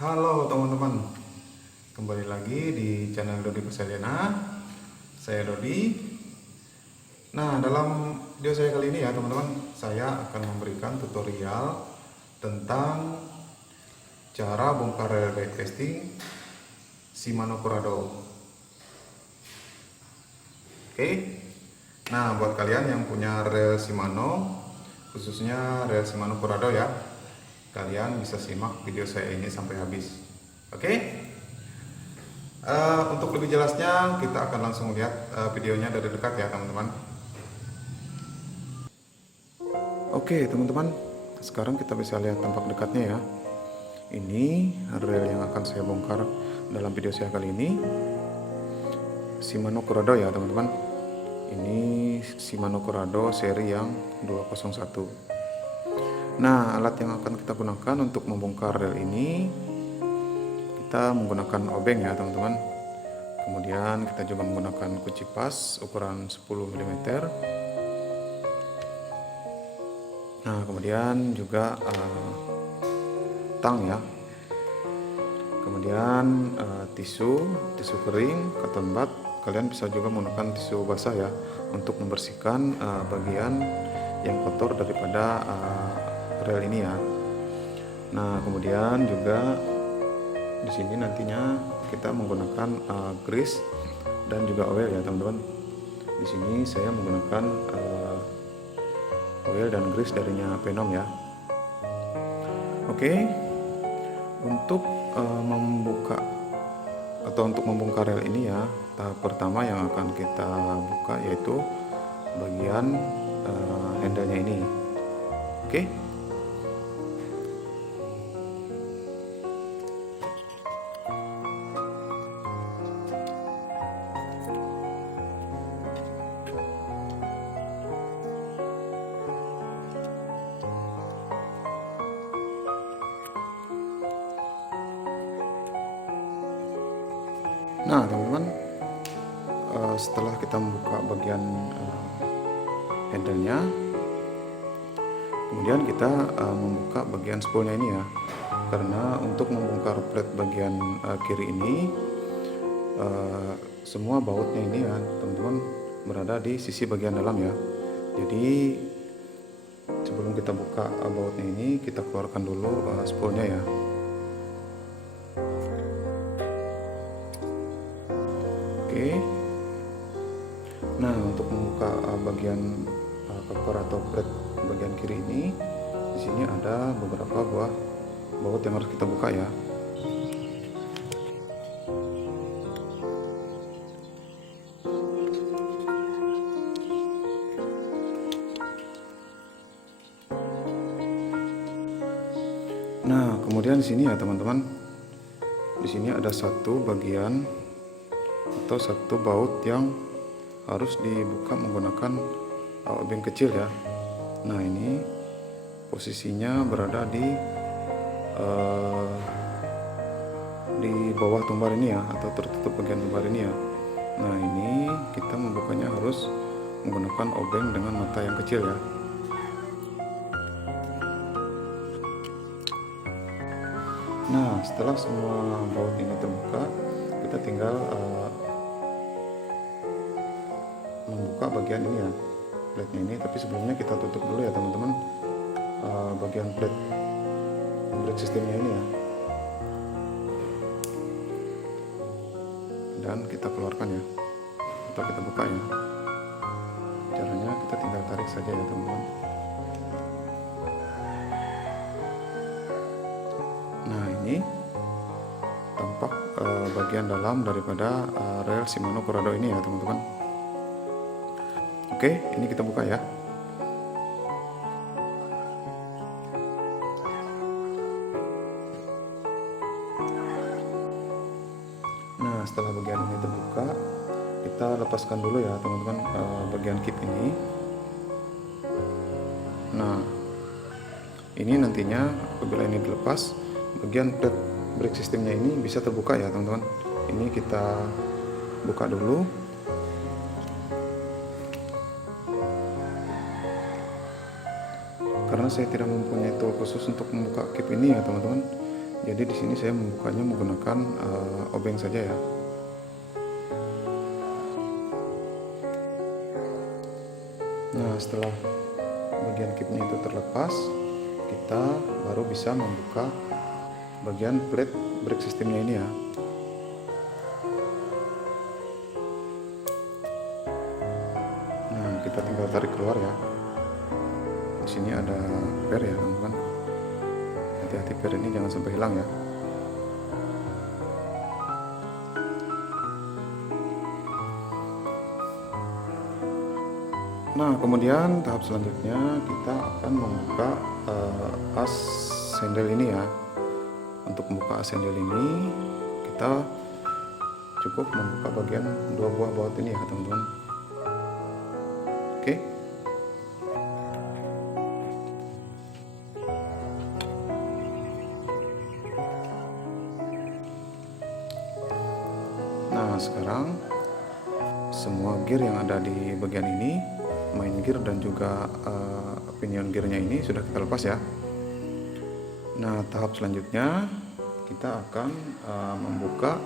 Halo teman-teman, kembali lagi di channel Dodi Persaliana. Saya Dodi. Nah, dalam video saya kali ini ya teman-teman, saya akan memberikan tutorial tentang cara bongkar rel backtesting Shimano Corrado. Oke. Nah, buat kalian yang punya rel Shimano, khususnya rel Shimano Corrado ya, kalian bisa simak video saya ini sampai habis. Oke. Untuk lebih jelasnya kita akan langsung lihat videonya dari dekat ya teman-teman. Oke teman-teman, sekarang kita bisa lihat tampak dekatnya ya. Ini rel yang akan saya bongkar dalam video saya kali ini, Shimano Corrado ya teman-teman. Ini Shimano Corrado seri yang 201. Nah, alat yang akan kita gunakan untuk membongkar rel ini, kita menggunakan obeng ya teman-teman. Kemudian kita juga menggunakan kunci pas ukuran 10 mm. Nah, kemudian juga tang ya. Kemudian tisu kering, cotton bud. Kalian bisa juga menggunakan tisu basah ya untuk membersihkan bagian yang kotor daripada rel ini ya. Nah, kemudian juga di sini nantinya kita menggunakan grease dan juga oil ya teman-teman. Di sini saya menggunakan oil dan grease darinya Venom ya. Oke, untuk membuka atau untuk membongkar rel ini ya, tahap pertama yang akan kita buka yaitu bagian handle-nya ini. Oke. Nah teman-teman, setelah kita membuka bagian handle-nya, kemudian kita membuka bagian spoolnya ini ya, karena untuk membongkar plate bagian kiri ini, semua bautnya ini ya teman-teman berada di sisi bagian dalam ya. Jadi sebelum kita buka bautnya ini, kita keluarkan dulu spoolnya ya. Oke. Nah, untuk membuka bagian cover atau plate bagian kiri ini, di sini ada beberapa buah baut yang harus kita buka ya. Nah, kemudian di sini ya teman-teman, di sini ada satu bagian atau satu baut yang harus dibuka menggunakan obeng kecil ya. Nah, ini posisinya berada di bawah tumbar ini ya, atau tertutup bagian tumbar ini ya. Nah, ini kita membukanya harus menggunakan obeng dengan mata yang kecil ya. Nah, setelah semua baut ini terbuka, kita tinggal membuka bagian ini ya, plate-nya ini. Tapi sebelumnya kita tutup dulu ya teman-teman, bagian plate brake sistemnya ini ya, dan kita keluarkan ya, atau kita buka ya. Caranya kita tinggal tarik saja ya teman-teman. Nah, ini tampak bagian dalam daripada rel Shimano Corrado ini ya teman-teman. Oke, ini kita buka ya. Nah, setelah bagian ini terbuka, kita lepaskan dulu ya teman-teman bagian kip ini. Nah, ini nantinya apabila ini dilepas, bagian plate brake sistemnya ini bisa terbuka ya teman-teman. Ini kita buka dulu. Karena saya tidak mempunyai tool khusus untuk membuka kip ini ya teman-teman, Jadi di sini saya membukanya menggunakan obeng saja ya. Nah, setelah bagian kipnya itu terlepas, kita baru bisa membuka bagian plate brake sistemnya ini ya. Nah, kita tinggal tarik keluar ya. Di sini ada per ya, teman-teman. Hati-hati per ini jangan sampai hilang ya. Nah, kemudian tahap selanjutnya kita akan membuka as sendel ini ya. Untuk membuka as sendel ini, kita cukup membuka bagian dua buah baut ini ya, teman-teman. Oke. Nah, sekarang semua gear yang ada di bagian ini, main gear dan juga pinion gearnya ini sudah kita lepas ya. Nah, tahap selanjutnya kita akan membuka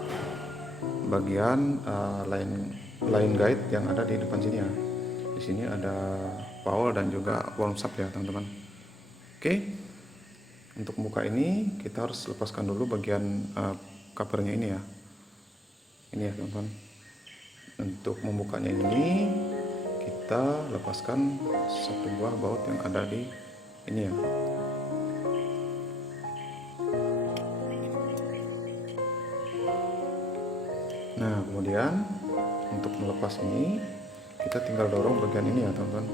bagian line guide yang ada di depan sini ya. Di sini ada powell dan juga worm shaft ya, teman-teman. Oke. Untuk membuka ini kita harus lepaskan dulu bagian covernya ini ya. Ini ya, teman-teman. Untuk membukanya ini kita lepaskan satu buah baut yang ada di ini ya. Nah, kemudian untuk melepas ini kita tinggal dorong bagian ini ya, teman-teman.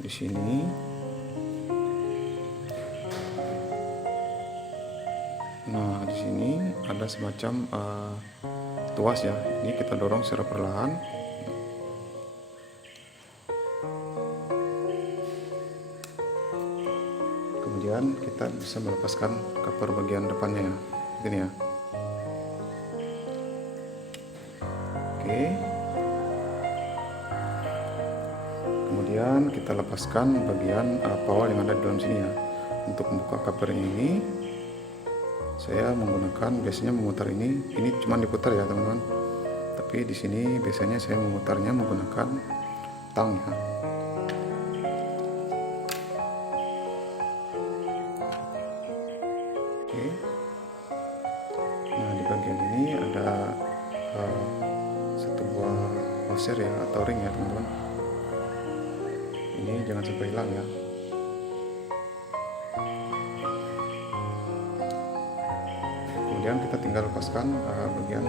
Di sini. Nah, di sini ada semacam tuas ya. Ini kita dorong secara perlahan. Kemudian kita bisa melepaskan cover bagian depannya ya. Ini ya. Oke. Kemudian kita lepaskan bagian powell yang ada di dalam sini ya. Untuk membuka covernya ini, saya biasanya memutar ini cuma diputar ya, teman-teman. Tapi di sini biasanya saya memutarnya menggunakan tang ya. Oke. Nah, di bagian ini ada satu buah washer ya atau ring ya, teman-teman. Ini jangan sampai hilang ya. Kemudian kita tinggal lepaskan bagian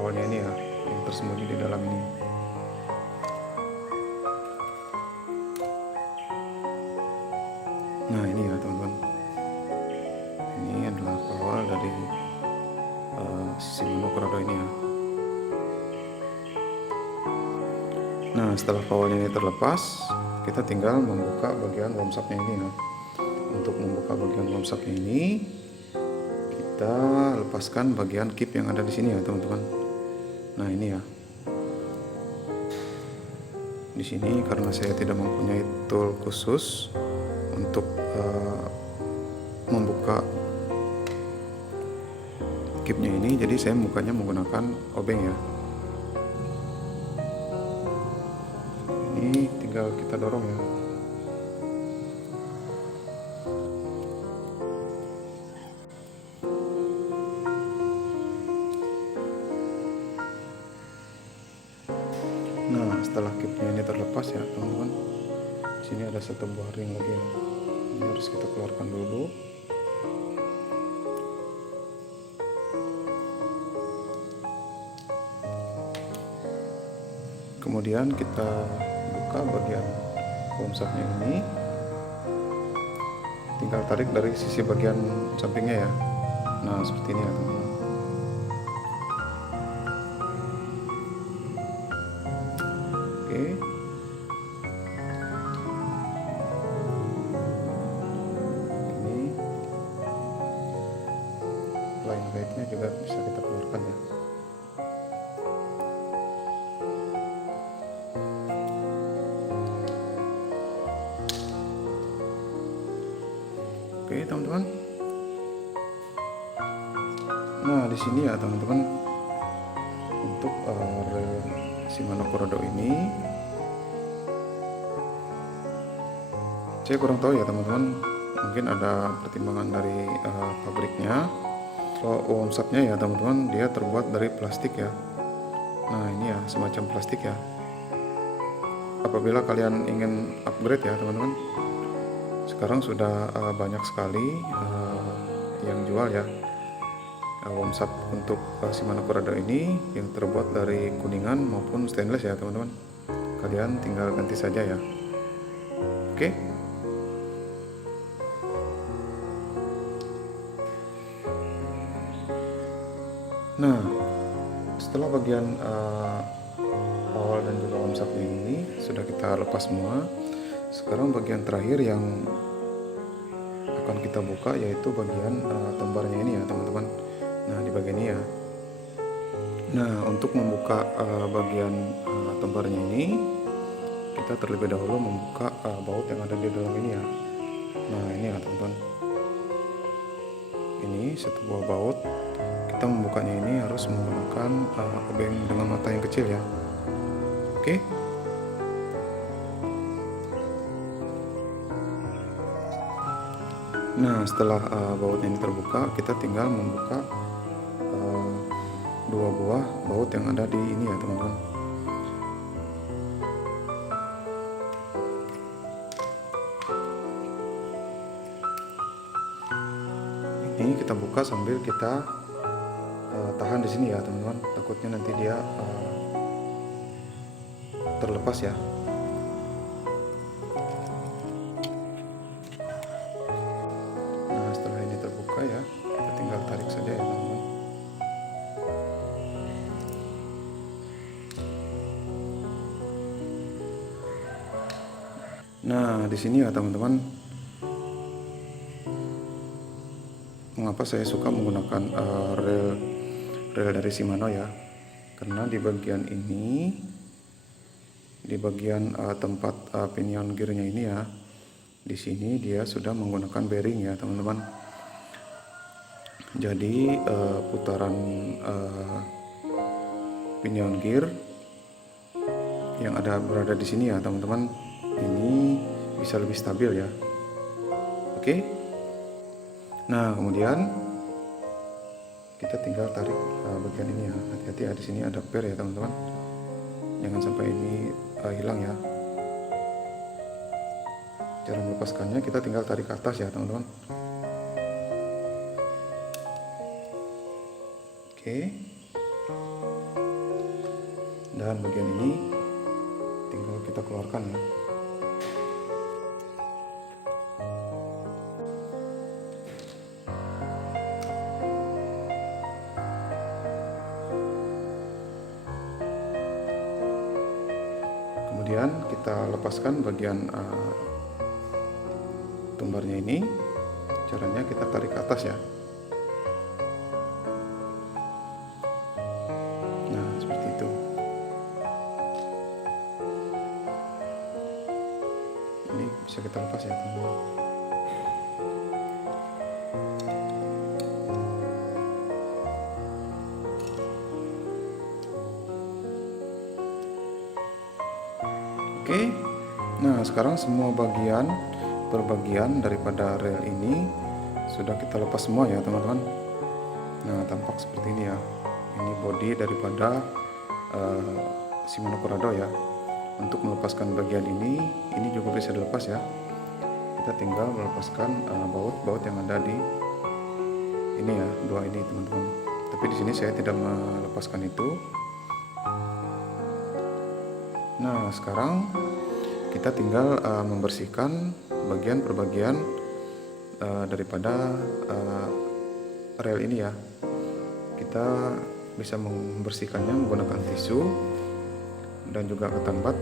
awalnya ini ya, yang tersembunyi di dalam ini. Nah, ini ya, teman-teman. Ini adalah awal dari si monokrado ini ya. Nah, setelah powellnya ini terlepas, kita tinggal membuka bagian worm shaftnya ini ya. Untuk membuka bagian worm shaftnya ini, kita lepaskan bagian kip yang ada di sini ya, teman-teman. Nah, ini ya. Di sini karena saya tidak mempunyai tool khusus untuk membuka kipnya ini, jadi saya membukanya menggunakan obeng ya. Ini tinggal kita dorong ya. Nah, setelah kipnya ini terlepas ya, teman-teman, sini ada satu buah ring lagi ya. Ini harus kita keluarkan dulu. Kemudian kita buka bagian worm shaftnya ini, tinggal tarik dari sisi bagian sampingnya ya. Nah, seperti ini ya, teman-teman. Oke. Ini line guide-nya juga bisa kita keluarkan ya. Oke, teman-teman. Nah, di sini ya teman-teman, untuk rel Shimano Corrado ini saya kurang tahu ya teman-teman, mungkin ada pertimbangan dari pabriknya. Womsatnya ya teman-teman, dia terbuat dari plastik ya. Nah, ini ya semacam plastik ya. Apabila kalian ingin upgrade ya teman-teman, sekarang sudah banyak sekali yang jual ya womsat untuk Shimano Corrado ini yang terbuat dari kuningan maupun stainless ya teman-teman. Kalian tinggal ganti saja ya. Oke. Nah, setelah bagian awal dan juga womsatnya ini sudah kita lepas semua, sekarang bagian terakhir yang akan kita buka yaitu bagian tembarnya ini ya teman-teman. Nah, di bagian ini ya. Nah, untuk membuka bagian tembarnya ini, kita terlebih dahulu membuka baut yang ada di dalam ini ya. Nah, ini ya teman-teman, ini satu buah baut. Kita membukanya ini harus menggunakan obeng dengan mata yang kecil ya. Oke. Nah, setelah baut ini terbuka, kita tinggal membuka dua buah baut yang ada di ini ya teman-teman. Ini kita buka sambil kita tahan di sini ya teman-teman, takutnya nanti dia terlepas ya. Nah, setelah ini terbuka ya, kita tinggal tarik saja ya teman-teman. Nah, di sini ya teman-teman, mengapa saya suka menggunakan rel dari Shimano ya, karena di bagian ini, di bagian tempat pinion gearnya ini ya, di sini dia sudah menggunakan bearing ya teman-teman. Jadi putaran pinion gear yang berada di sini ya teman-teman, ini bisa lebih stabil ya. Oke. Nah, kemudian kita tinggal tarik bagian ini ya. Hati-hati ya, di sini ada per ya teman-teman. Jangan sampai ini hilang ya. Cara melepaskannya kita tinggal tarik ke atas ya teman-teman. Oke. Dan bagian ini tinggal kita keluarkan ya. Kemudian kita lepaskan bagian tumbarnya ini. Caranya kita tarik ke atas ya. Nah, seperti itu. Ini bisa kita lepas ya teman-teman. Oke. Nah, sekarang semua bagian daripada rel ini sudah kita lepas semua ya teman-teman. Nah, tampak seperti ini ya. Ini bodi daripada Shimano Corrado ya. Untuk melepaskan bagian ini juga bisa dilepas ya. Kita tinggal melepaskan baut-baut yang ada di ini ya, dua ini teman-teman. Tapi di sini saya tidak melepaskan itu. Nah, sekarang kita tinggal membersihkan bagian per bagian daripada rel ini ya. Kita bisa membersihkannya menggunakan tisu dan juga ketan bat.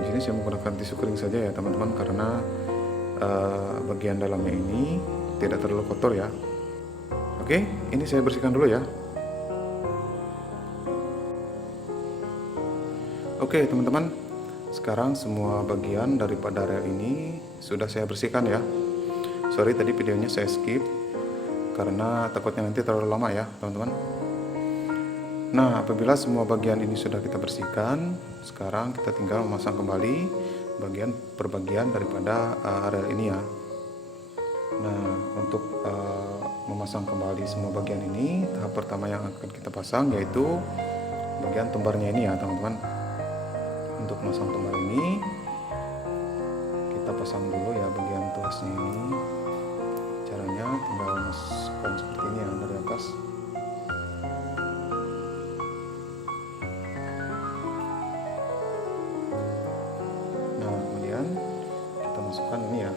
Di sini saya menggunakan tisu kering saja ya teman-teman, karena bagian dalamnya ini tidak terlalu kotor ya. Oke, ini saya bersihkan dulu ya. Oke teman-teman, sekarang semua bagian daripada rel ini sudah saya bersihkan ya. Sorry tadi videonya saya skip karena takutnya nanti terlalu lama ya teman-teman. Nah, apabila semua bagian ini sudah kita bersihkan, sekarang kita tinggal memasang kembali bagian per bagian daripada rel ini ya. Nah, untuk memasang kembali semua bagian ini, tahap pertama yang akan kita pasang yaitu bagian tumbarnya ini ya teman-teman. Untuk memasang tumbar ini, kita pasang dulu ya bagian tuasnya ini. Caranya tinggal masukkan seperti ini ya dari atas. Nah, kemudian kita masukkan ini ya.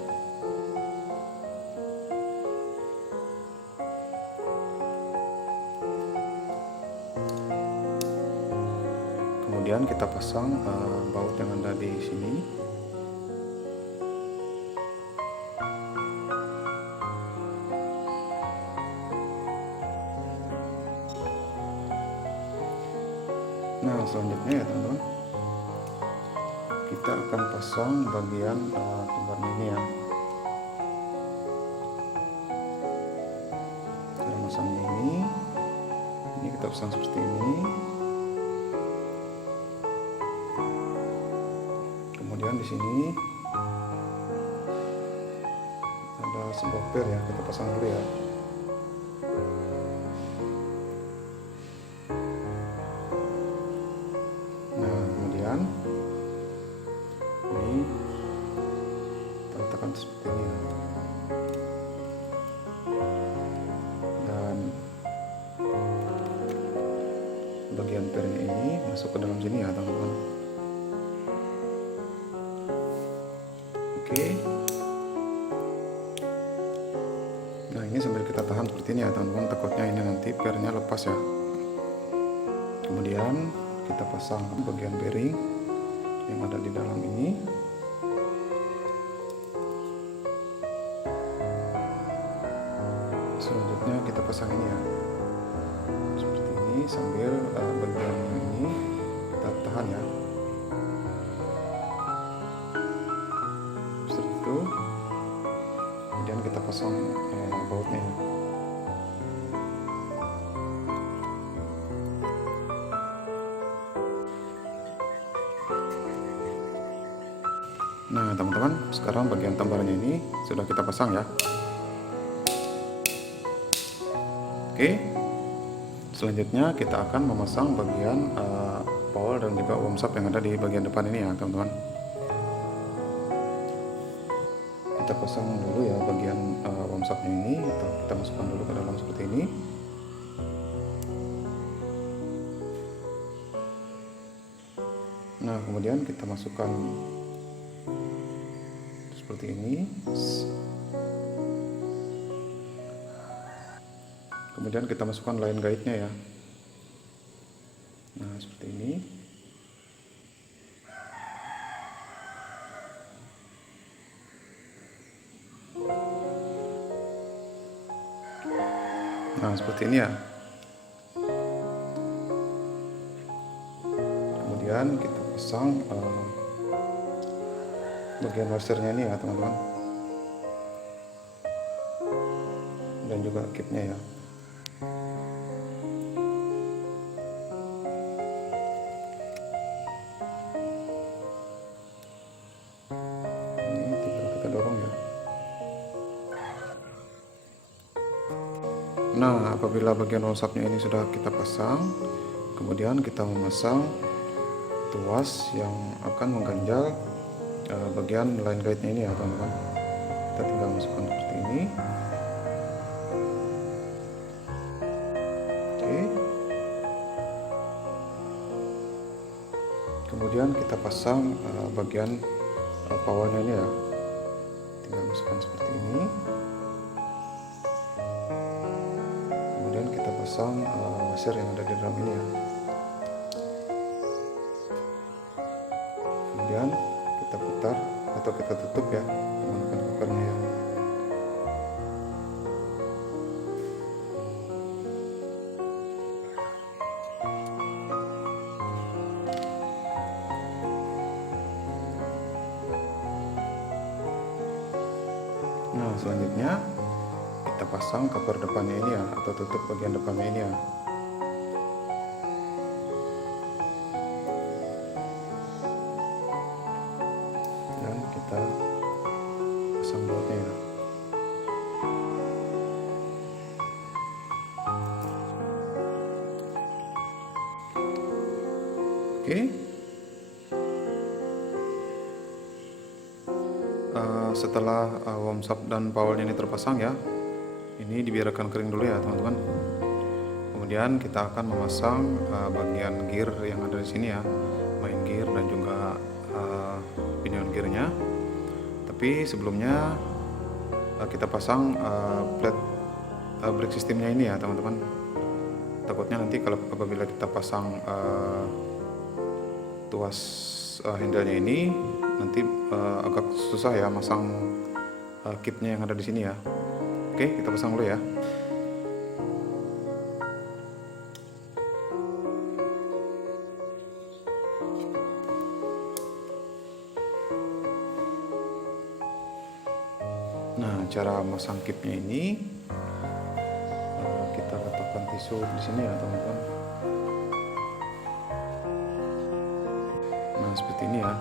Kemudian kita pasang baut yang ada di sini. Nah, selanjutnya ya teman-teman, kita akan pasang bagian tumbarnya ini ya. Cara masangnya ini kita pasang seperti ini. Kemudian di sini ada sebuah per ya, kita pasang dulu ya. Nah, kemudian ini kita letakkan seperti ini ya. Dan bagian pernya ini masuk ke dalam sini ya teman-teman. Oke. Nah, ini sambil kita tahan seperti ini ya teman-teman, takutnya ini nanti pernya lepas ya. Kemudian kita pasang bagian bearing yang ada di dalam ini. Selanjutnya kita pasang ini ya, seperti ini, sambil bagian ini kita tahan ya. Seperti itu. Kemudian kita pasang bautnya ya. Nah teman-teman, sekarang bagian tambalannya ini sudah kita pasang ya. Oke, selanjutnya kita akan memasang bagian power dan juga wormshop yang ada di bagian depan ini ya teman-teman. Kita pasang dulu ya bagian wormshopnya ini, atau kita masukkan dulu ke dalam seperti ini. Nah, kemudian kita masukkan seperti ini. Kemudian kita masukkan line guide-nya ya. Nah, seperti ini. Nah, seperti ini ya. Kemudian kita pasang bagian washernya ini ya teman-teman, dan juga kipnya ya. Ini tinggal kita dorong ya. Nah, apabila bagian wormshopnya ini sudah kita pasang, kemudian kita memasang tuas yang akan mengganjal bagian line guide-nya ini ya teman-teman. Kita tinggal masukkan seperti ini. Oke. Kemudian kita pasang bagian powernya ini ya. Tinggal masukkan seperti ini. Kemudian kita pasang washer yang ada di dalam ini ya. Kemudian kita putar atau kita tutup ya menggunakan covernya ya. Nah, selanjutnya kita pasang cover depannya ini ya, atau tutup bagian depannya ini ya. pasang bautnya ya. Oke. Setelah wormsap dan powelnya ini terpasang ya, ini dibiarkan kering dulu ya teman-teman. Kemudian kita akan memasang bagian gear yang ada di sini ya, main gear dan juga pinion gearnya. Tapi sebelumnya kita pasang plate brake sistemnya ini ya teman-teman. Takutnya nanti kalau apabila kita pasang tuas handle-nya ini nanti agak susah ya masang kipnya yang ada di sini ya. Oke, kita pasang dulu ya. Nah, cara masang kipnya ini kita letakkan tisu di sini ya teman-teman. Nah, seperti ini ya.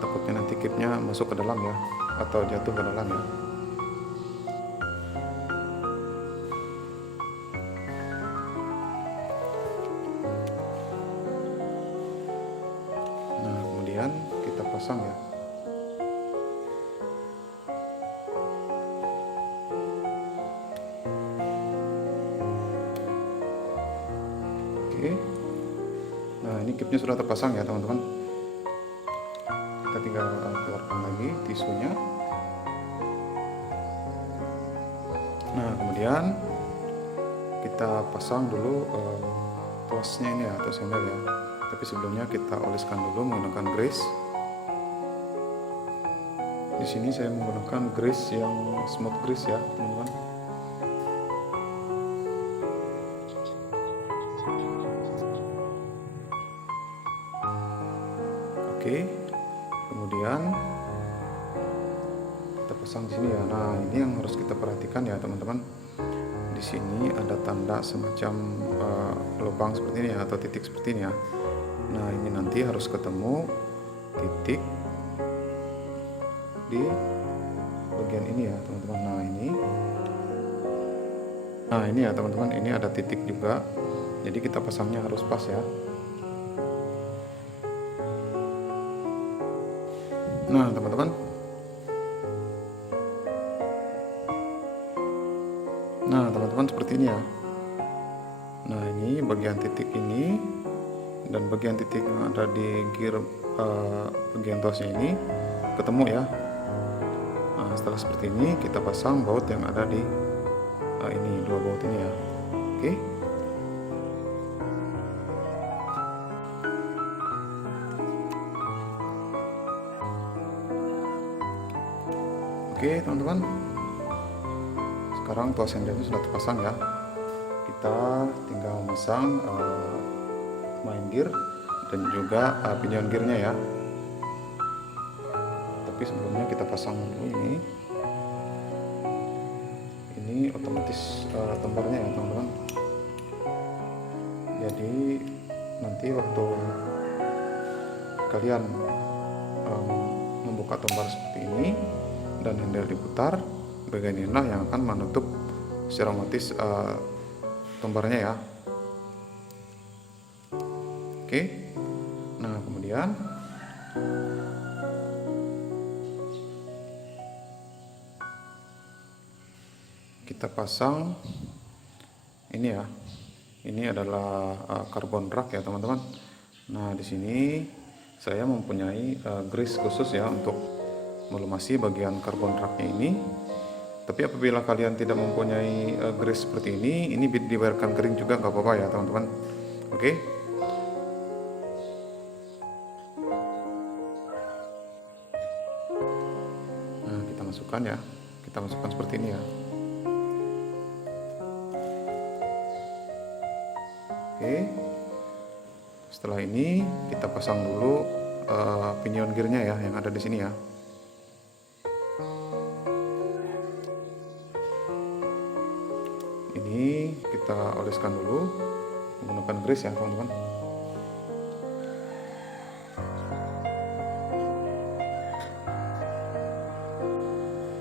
Takutnya nanti kipnya masuk ke dalam ya, atau jatuh ke dalam ya. Nah, kemudian kita pasang ya. Oke. Nah, ini kipnya sudah terpasang ya teman-teman. Kita tinggal keluarkan lagi tisunya. Nah, kemudian kita pasang dulu tuasnya ini ya, tuas handle ya. Tapi sebelumnya kita oleskan dulu menggunakan grease. Di sini saya menggunakan grease yang smooth grease ya teman-teman. Oke, kemudian kita pasang di sini ya. Nah, ini yang harus kita perhatikan ya teman-teman. Di sini ada tanda semacam lubang seperti ini ya, atau titik seperti ini ya. Nah, ini nanti harus ketemu titik di bagian ini ya teman-teman. Nah ini ya teman-teman, ini ada titik juga. Jadi kita pasangnya harus pas ya. Nah teman-teman, seperti ini ya. Nah ini bagian titik ini dan bagian titik yang ada di gear bagian tosnya ini ketemu ya. Nah setelah seperti ini kita pasang baut yang ada di ini, dua baut ini ya. Oke. Oke teman-teman, sekarang tuas handle sudah terpasang ya. Kita tinggal memasang main gear dan juga pinion gearnya ya. Tapi sebelumnya kita pasang dulu ini otomatis tombarnya ya teman-teman. Jadi nanti waktu kalian membuka tombar seperti ini dan handle diputar, bagian inilah yang akan menutup secara otomatis tombarnya ya. Oke. Nah kemudian kita pasang ini ya. Ini adalah carbon rack ya teman-teman. Nah di sini saya mempunyai grease khusus ya untuk melumasi bagian carbon racknya ini. Tapi apabila kalian tidak mempunyai grease seperti ini dibiarkan kering juga nggak apa-apa ya teman-teman. Oke. Nah kita masukkan ya. Kita masukkan seperti ini ya. Oke. Setelah ini kita pasang dulu pinion gearnya ya yang ada di sini ya. Ini kita oleskan dulu menggunakan grease ya teman-teman.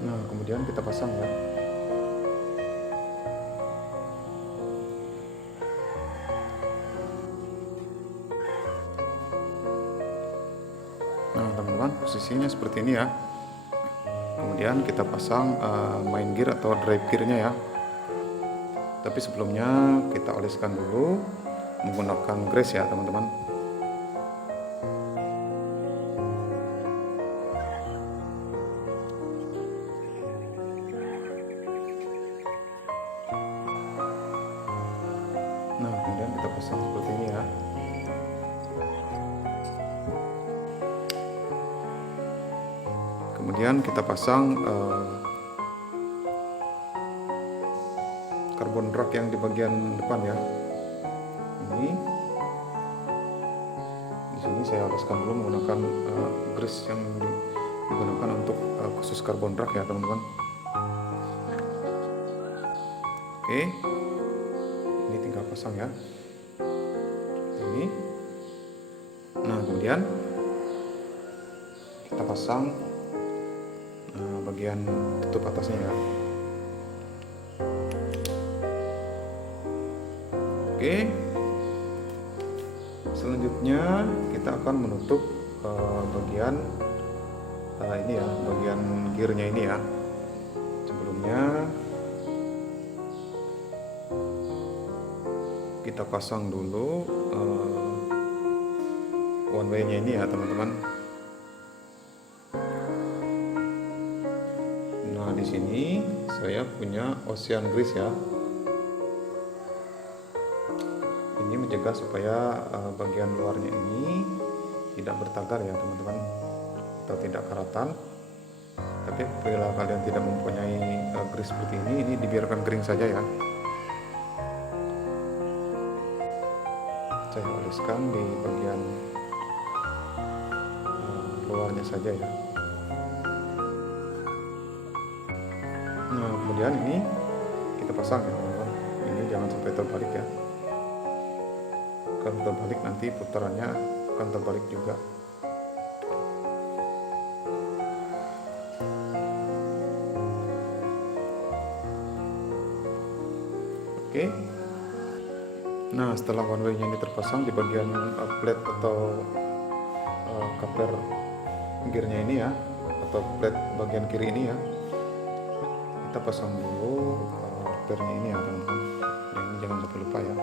Nah kemudian kita pasang ya. Nah teman-teman, posisinya seperti ini ya. Kemudian kita pasang main gear atau drive gearnya ya. Tapi sebelumnya kita oleskan dulu menggunakan grease ya teman-teman. Nah kemudian kita pasang seperti ini ya. Kemudian kita pasang karbon rak yang di bagian depan ya. Ini di sini saya oleskan dulu menggunakan grease yang digunakan untuk khusus karbon rak ya teman-teman. Oke, ini tinggal pasang ya. Ini. Nah kemudian kita pasang bagian tutup atasnya ya. Oke, selanjutnya kita akan menutup bagian ini ya, bagian gearnya ini ya. Sebelumnya kita pasang dulu one way-nya ini ya teman-teman. Nah di sini saya punya Ocean Grease ya. Ini mencegah supaya bagian luarnya ini tidak bertagar ya teman-teman, atau tidak karatan. Tapi apabila kalian tidak mempunyai grease seperti ini dibiarkan kering saja ya. Saya oleskan di bagian luarnya saja ya. Nah kemudian ini kita pasang ya teman-teman. Ini jangan sampai terbalik ya. Kalau terbalik nanti putarannya akan terbalik juga. Oke. Nah setelah one way-nya ini terpasang di bagian plate atau cover gearnya ini ya, atau plate bagian kiri ini ya, kita pasang dulu gearnya ini ya teman-teman. Ini jangan sampai lupa ya.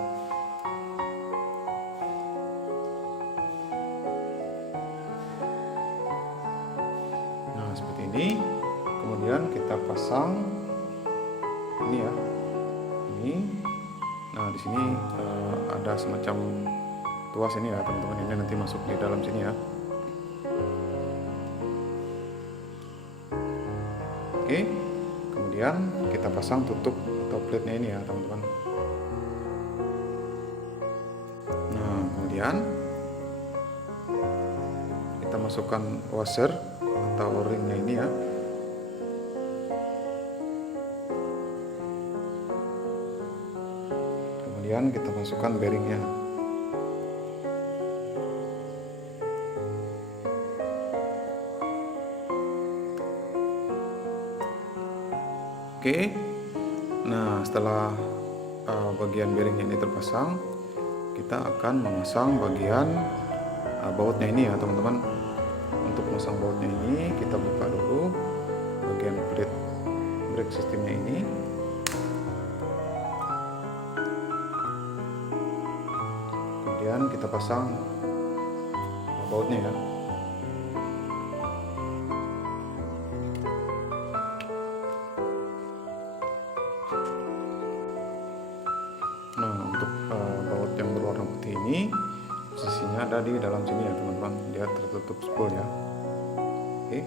Seperti ini. Kemudian kita pasang ini ya, ini. Nah di sini ada semacam tuas ini ya teman-teman, ini nanti masuk di dalam sini ya. Oke, kemudian kita pasang tutup atau plate-nya ini ya teman-teman. Nah kemudian kita masukkan washer atau ringnya ini ya. Kemudian kita masukkan bearingnya. Oke. Nah setelah bagian bearingnya ini terpasang, kita akan memasang bagian bautnya ini ya teman-teman. Untuk memasang bautnya ini kita buka dulu bagian plate brake sistemnya ini. Kemudian kita pasang bautnya ya. Nah untuk baut yang berwarna putih ini posisinya ada di dalam sini ya teman-teman, dia tertutup spool ya. Oke.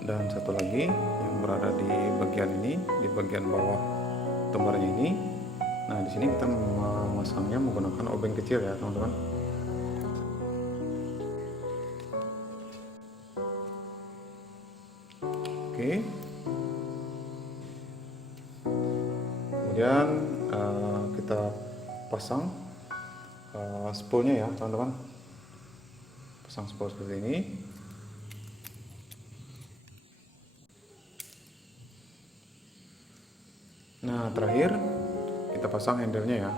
Dan satu lagi yang berada di bagian ini, di bagian bawah tembarnya ini. Nah di sini kita memasangnya menggunakan obeng kecil ya teman-teman. Oke. Kemudian kita pasang spoolnya ya teman-teman. pasang spol seperti ini. Nah, terakhir kita pasang handle-nya ya.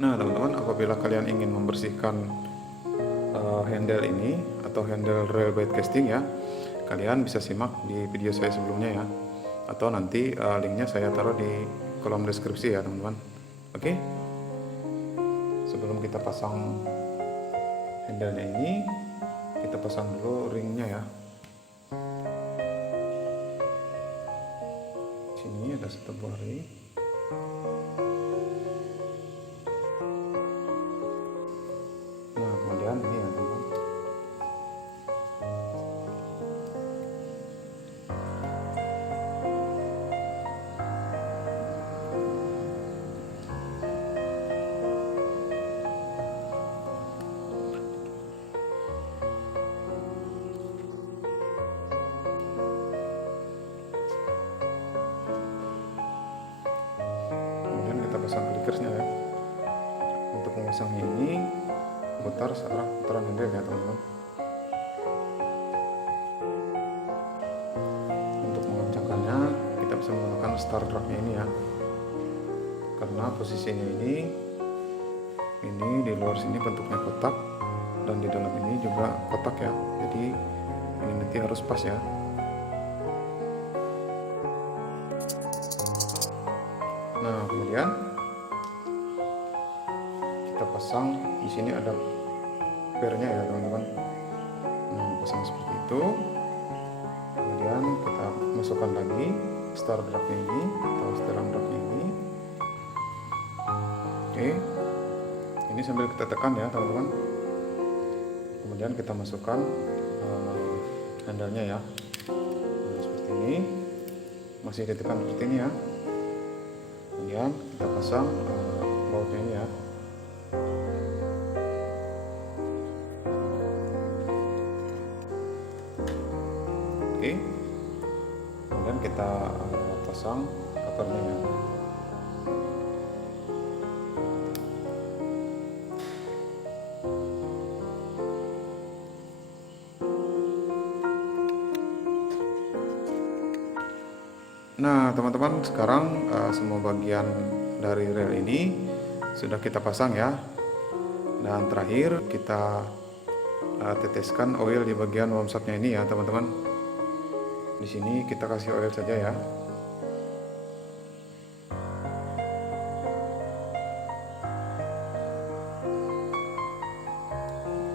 Nah, teman-teman, apabila kalian ingin membersihkan handle ini atau handle rail bed casting ya, kalian bisa simak di video saya sebelumnya ya, atau nanti linknya saya taruh di kolom deskripsi ya teman-teman. Oke, sebelum kita pasang handle-nya ini, kita pasang dulu ringnya ya. Sini ada satu buah ring. Nah, kemudian ini ya teman-teman. Kemudian kita pasang clickersnya ya. Untuk memasangnya ini putar searah putaran handle ya teman-teman. Untuk mengencangkannya kita bisa menggunakan star dragnya ini ya, karena posisinya ini di luar sini bentuknya kotak dan di dalam ini juga kotak ya, jadi ini nanti harus pas ya. Nah, kemudian kita pasang di sini ada pernya ya teman-teman. Nah, pasang seperti itu. Kemudian kita masukkan lagi star dragnya ini atau steering dragnya ini. Oke, ini sambil kita tekan ya teman-teman. Kemudian kita masukkan handle-nya ya. Nah, seperti ini, masih ditekan seperti ini ya. Kemudian kita pasang bautnya ini ya. Oke, kemudian kita pasang covernya ya. Nah teman-teman, sekarang semua bagian dari rel ini sudah kita pasang ya. Dan terakhir kita teteskan oil di bagian wormshopnya ini ya teman-teman. Di sini kita kasih oil saja ya.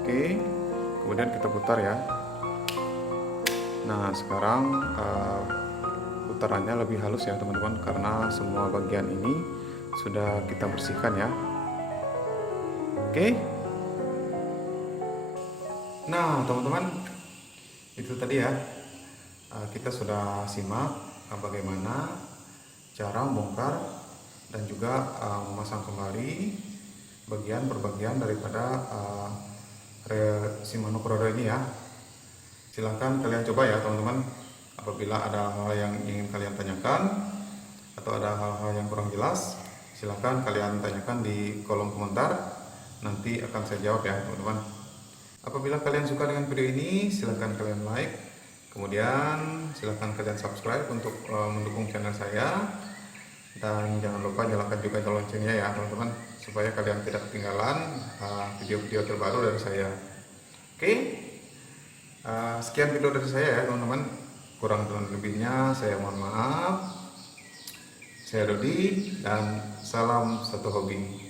Oke, kemudian kita putar ya. Nah sekarang putarannya lebih halus ya teman-teman, karena semua bagian ini sudah kita bersihkan ya. Oke. Nah teman-teman, itu tadi ya, kita sudah simak bagaimana cara membongkar dan juga memasang kembali bagian per bagian daripada rel Shimano Corrodo ini ya. Silahkan kalian coba ya teman-teman. Apabila ada hal yang ingin kalian tanyakan atau ada hal-hal yang kurang jelas, silahkan kalian tanyakan di kolom komentar. Nanti akan saya jawab ya teman-teman. Apabila kalian suka dengan video ini, silahkan kalian like. Kemudian silahkan kalian subscribe untuk mendukung channel saya. Dan jangan lupa nyalakan juga loncengnya ya teman-teman, supaya kalian tidak ketinggalan video-video terbaru dari saya. Oke, sekian video dari saya ya teman-teman. Kurang dan lebihnya saya mohon maaf. Saya Dodi dan salam satu hobi.